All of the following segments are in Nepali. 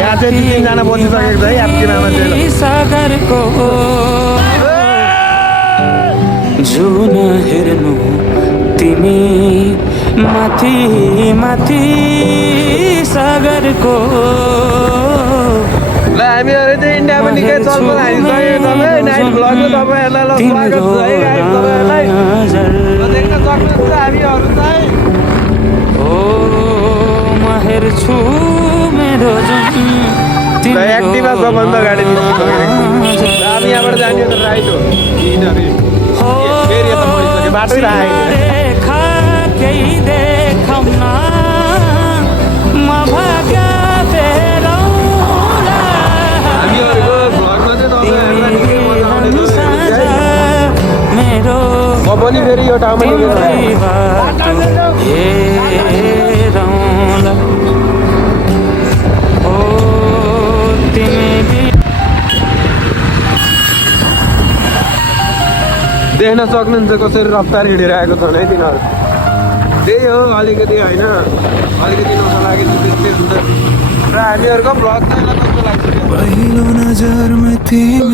यहाँ चाहिँ 3 जना बसिसकेको छ है आपकीमा सागरको जुन हेर्नु तिमी माथि माथि सागरको ल हामीहरु चाहिँ इन्डियामा निकै चलपल हानिसकेको छ है नाइट भ्लगमा तपाईहरुलाई ल स्वागत छ है गाइस तपाईहरुलाई देख्न सक्नुहुन्छ हामीहरु चाहिँ म हेर्छु मेरो जुन एक्टिभा सबभन्दा गाडी निस्किसकेको छ हामी यहाँबाट जाने हो त राइट हो यिनीहरु फेरि यता पढिसक्यो बाटै राखेको केही देखाउन म भाग्य फेरौँला हामीहरुको भ्लगमा चाहिँ तपाईहरुलाई निकै मजा आउने मेरो म पनि फेरि यो ठाउँमा देख्न सक्नुहुन्छ कसरी रफ्तार हिँडिरहेको छन् है तिनीहरू त्यही हो अलिकति होइन अलिकति नसा लाग्यो त्यस्तै हुन्छ र हामीहरूको भ्लग चाहिँ कस्तो लागिसक्यो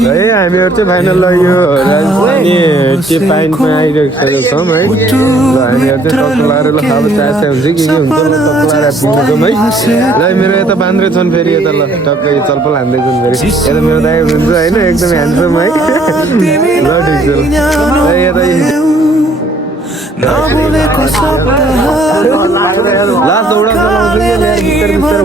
है हामीहरू चाहिँ फाइनल यो राजधानी टी पाइन्टमा आइरहेको छौँ है र हामीहरू चाहिँ टक्कलाएर ल अब चासै हुन्छ के हुन्छ टक्कलाएर पुग्छौँ है ल मेरो यता बान्द्रे छन् फेरि यता ल टक्कै चलपल हान्दैछन् फेरि यता मेरो दाइ हुन्छ होइन एकदम ह्यान्डसम है ल ठिक छ ल यता लास्ट एउटा चलाउँछु कि बिस्तार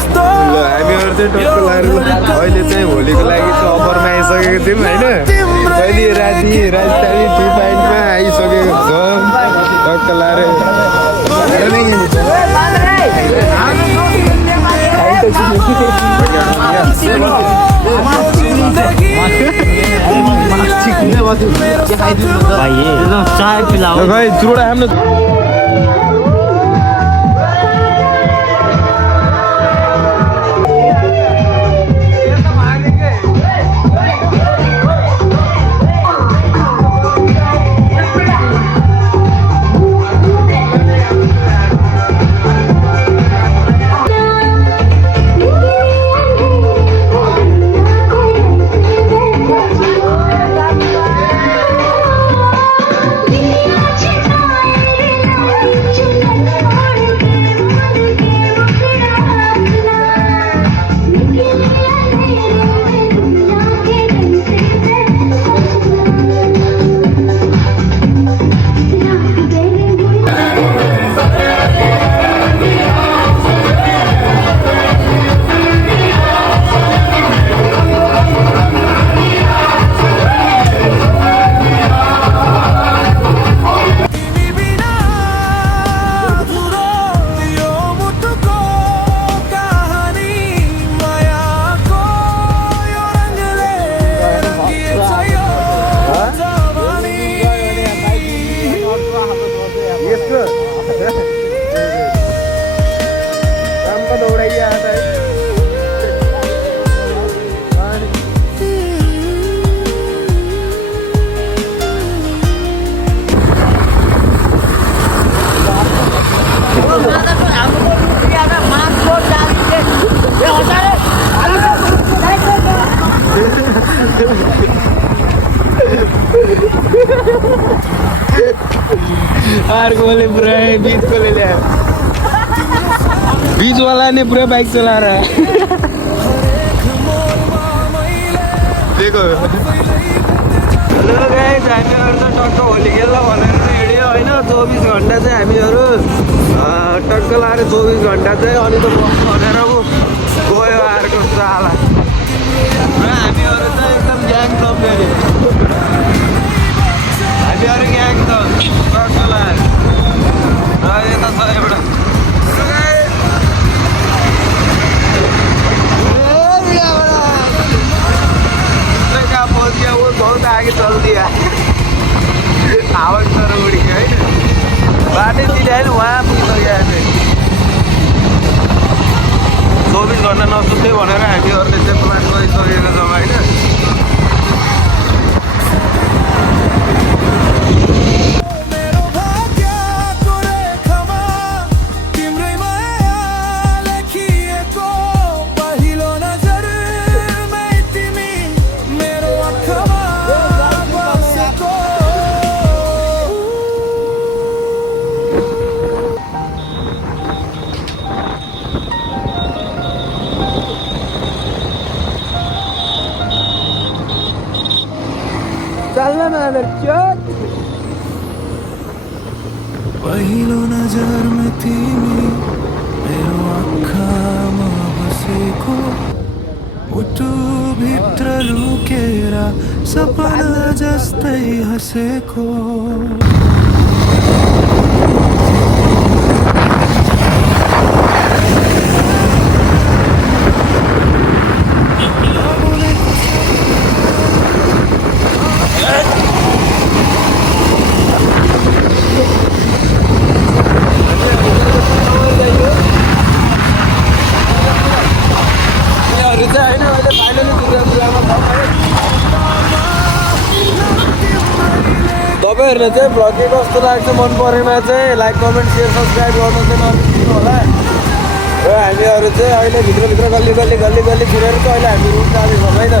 बिस्तार हामीहरू चाहिँ टक्क लगाएर अहिले चाहिँ होलीको लागि चाहिँ अफरमा आइसकेको थियौँ होइन अहिले राजधानी टी पाइन्टमा आइसकेको छ टक्क लगाएर चाय पिलाओ भाई चूड़ा हमने अर्कोले पुरा बीच को ले लिया बीच वाला ने पूरा बाइक चला रहा है देखो हेलो गाइस हामीहरु त टक्क होली खेल्न भनेर हिँड्यो हैन 24 घण्टा चाहिँ हामीहरु टक्क लाएर 24 घण्टा चाहिँ अनि त बस भनेर गयो अर्को साला र हामीहरु चाहिँ एकदम ग्याङ छ फेरि हामीहरु ग्याङ छ टक्क लाएर यता छ एउटा बहुत आगे चल दिया आवाज तर उड़ गया है बाटे चिड़ाएन वहाँ पुगिसक्यो हामी 24 घण्टा नसुत्दै भनेर हामीहरूले चाहिँ प्लान गरिसकेको छौँ होइन पहिलो नजर में तिमी मेरो आँखामा बसेको मुटु भित्र लुकेर सपना जस्तै हँसेको तपाईँहरूले चाहिँ भ्लग के कस्तो लाग्छ मन परेमा चाहिँ लाइक कमेन्ट सेयर सब्सक्राइब गर्नु चाहिँ नबिर्सिनु होला र हामीहरू चाहिँ अहिले भित्रभित्र गल्ली गल्ली फिरेर चाहिँ अहिले हामी रुम जाँदैछौँ है त